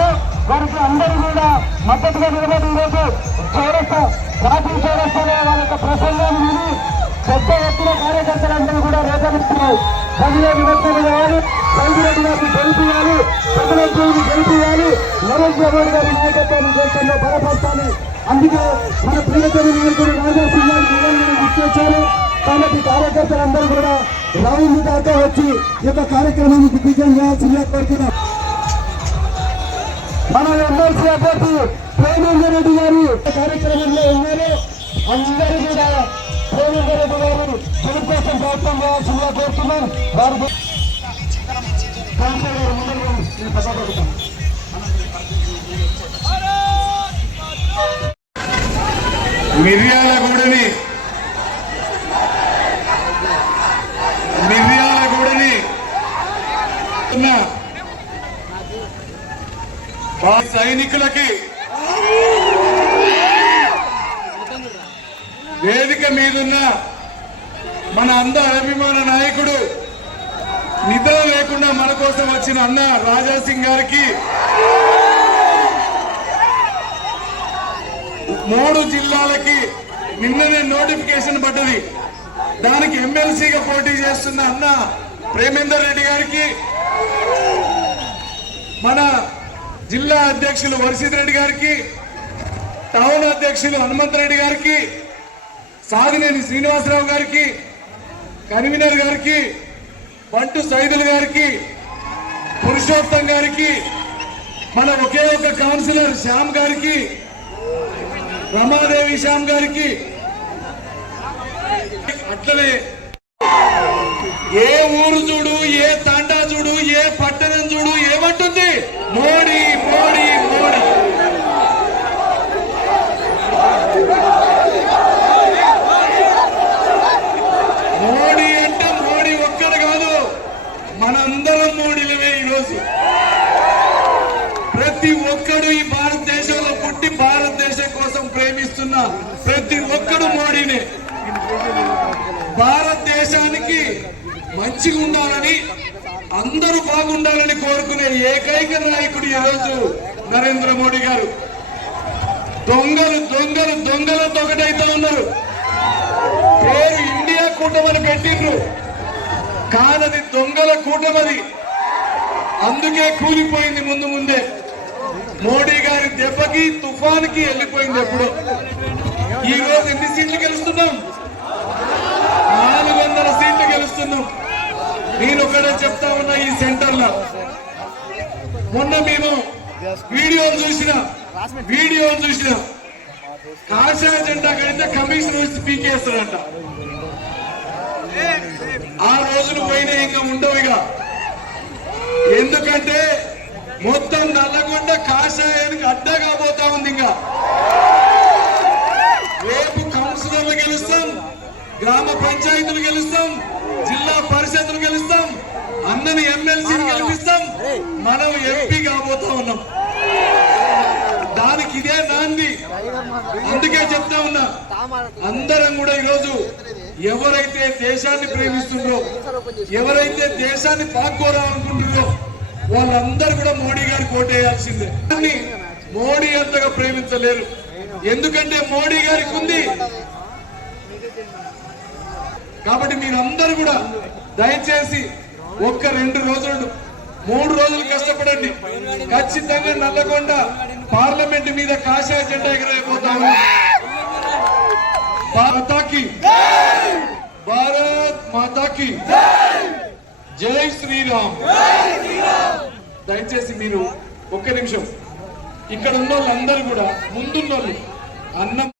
చేస్తున్నారు. వారికి అందరూ కూడా మద్దతుగా నిలబడి ఈరోజు చౌరస్తా జాతీయ చౌరస్తాలో వాళ్ళ యొక్క ప్రసంగాన్ని విని పెద్ద ఎత్తున కార్యకర్తలందరూ కూడా రేపటిస్తున్నారు. ప్రజల విమర్శలు కావాలి, రైతురెడ్డి గారిని గెలిపియాలి, ప్రజలకి గెలిపియాలి, నరేంద్ర మోడీ గారి నాయకత్వాన్ని దేశంలో బలపరచాలి. అందుకే మన ప్రియతమ నాయకుడు రాజాసింగ్ గారు గుర్తించారు. కాబట్టి కార్యకర్తలందరూ కూడా రౌండ్ దాకా వచ్చి ఈ యొక్క కార్యక్రమాన్ని దిగ్విజయం చేయాల్సిందిగా కోరుతున్నాం. మన ఎమ్మెల్సీ అభ్యర్థి ప్రేమేందర్ రెడ్డి గారు కార్యక్రమంలో ఉన్నారు. అందరూ కూడా ప్రేమేందర్ రెడ్డి గారు గెలుపు కోసం ప్రయత్నం చేయాల్సిందిగా కోరుతున్నాం. వారు మిర్యాలగూడని సైనికులకి వేదిక మీదున్న మన అందరి అభిమాన నాయకుడు నిద్ర లేకుండా మన కోసం వచ్చిన అన్న రాజాసింగ్ గారికి 3 జిల్లాలకి నిన్ననే నోటిఫికేషన్ పడ్డది. దానికి ఎమ్మెల్సీగా పోటీ చేస్తున్న అన్న ప్రేమేందర్ రెడ్డి గారికి, మన జిల్లా అధ్యక్షులు వర్షిత్ రెడ్డి గారికి, టౌన్ అధ్యక్షులు హనుమంతరెడ్డి గారికి, సాగినేని శ్రీనివాసరావు గారికి, కన్వీనర్ గారికి, బంటు సైదుల్ గారికి, పురుషోత్తం గారికి, మన ఒకే ఒక కౌన్సిలర్ శ్యామ్ గారికి, రమాదేవి శ్యామ్ గారికి, అట్లనే ఏ ఊరు చూడు, ఏ తాండా చూడు, ఏ పట్టణం చూడు ఏమంటుంది? మోడీ మోడీ మోడీ. మోడీ అంటే మోడీ ఒక్కడు కాదు, మనందరం మోడీలమే. ఈరోజు ప్రతి ఒక్కడు ఈ భారతదేశంలో పుట్టి భారతదేశం కోసం ప్రేమిస్తున్న ప్రతి ఒక్కడు మోడీనే. భారతదేశానికి మంచిగా ఉండాలని, అందరూ బాగుండాలని కోరుకునే ఏకైక నాయకుడు ఈరోజు నరేంద్ర మోడీ గారు. దొంగలు దొంగలు దొంగలతో ఒకటైతే ఉన్నారు. పేరు ఇండియా కూటమని పెట్టిండ్రు, కానది దొంగల కూటమది. అందుకే కూలిపోయింది ముందు ముందే. మోడీ గారి దెబ్బకి తుఫాన్కి వెళ్ళిపోయింది. ఎప్పుడు ఈ రోజు ఎన్ని సీట్లు గెలుస్తున్నాం? 400 సీట్లు గెలుస్తున్నాం. నేను ఒకటే చెప్తా ఉన్నా, ఈ సెంటర్ లో మొన్న మేము వీడియోలు చూసిన కాషాయ జెండా కడితే కమిషనర్ వచ్చి పీకేస్తాడంట. ఆ రోజులు పోయినా ఇంకా ఉండవు ఇక. ఎందుకంటే మొత్తం నల్లగొండ కాషాయానికి అడ్డా కాబోతా ఉంది. ఇంకా రేపు కౌన్సిలర్లు గెలుస్తాం, గ్రామ పంచాయతీలు గెలుస్తాం, జిల్లా పరిషత్తులు గెలుస్తాం, అన్నని ఎమ్మెల్సీని గెలిపిస్తాం, మనం ఎంపీ కాబోతా ఉన్నాం. దానికి ఇదే నాంది. అందుకే చెప్తా ఉన్నా, అందరం కూడా ఈరోజు ఎవరైతే దేశాన్ని ప్రేమిస్తుండ్రో, ఎవరైతే దేశాన్ని పాక్కోరాలనుకుంటున్నారో వాళ్ళందరూ కూడా మోడీ గారు కోటేయాల్సిందే. కానీ మోడీ అంతగా ప్రేమించలేరు. ఎందుకంటే మోడీ గారికి ఉంది. కాబట్టి మీరందరూ కూడా దయచేసి 1-2 రోజులు 3 రోజులు కష్టపడండి. ఖచ్చితంగా నల్లగొండ పార్లమెంట్ మీద కాషాయ జెండా ఎగరైపోతాము. భారత్ మాతాకి జై శ్రీరామ్. దయచేసి మీరు 1 నిమిషం ఇక్కడ ఉన్న వాళ్ళందరూ కూడా ముందున్న వాళ్ళు అన్నం